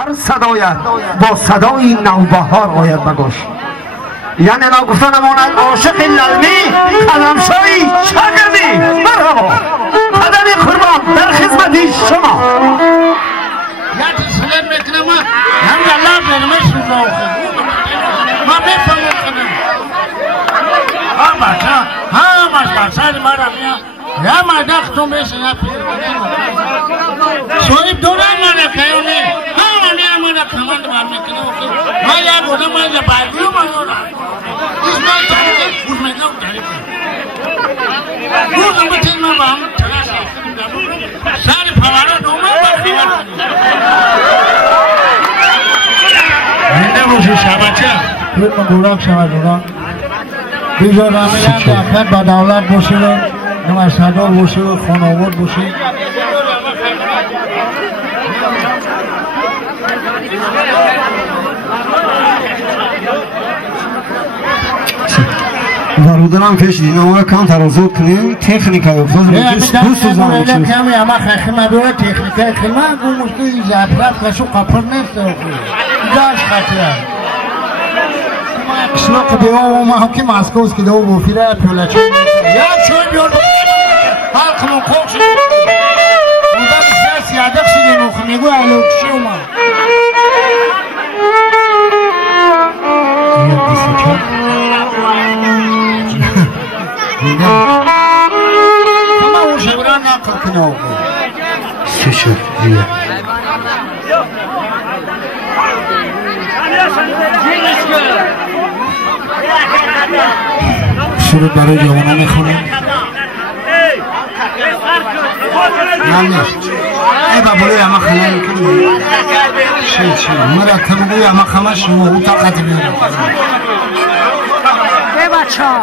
هر صدایت با صدای نوبهار آید بگوش. یعنی نا گفتن امانت عاشق للمی قدمشوی شگردی مرحبا قدمی قربان در خدمتی شما. یادی سلام میکنم هم الله برمش رو ما بفهمم کنم ها بچه ها ماشاءالله مارا میا یا ما دختم بشه یا شویب دوران مانا کیونه ها میا مانا کمان دوام میکنه ما یا گونه ما یا بایو مانا اسم تاریخ پول میدم تاریخ روزم بتیم ما هم سال فواره دوما بخیر نمیشه شبچه فیلم گوراک شما دوران بیجا رامیان دفعه با دولت باشید نمایشگاه باشید خانواده باشید ورودنم پیش دیدم اما کم ترازو کنیم تکنیکا یفتاد دوست زمان چیز کمی اما خیلی بیاره تکنیکای خیلی اون مشکلی زفرت کشو قپر نیست داشت خطیه شناق دیوام ما هم که ماسکوز که دو بوفیره پیولچه یا شوی بیار هر کنون خوش بوده بسیار سیادق شده نوخ میگو علوکشی اومد اما اون شبران نقل کنه سشر دیگه شروع برای جوانان میخونیم نه ای بابلوی اما خلال میکنیم چی مرتبوی اما خمه شما او طاقت بیاریم به بچه ها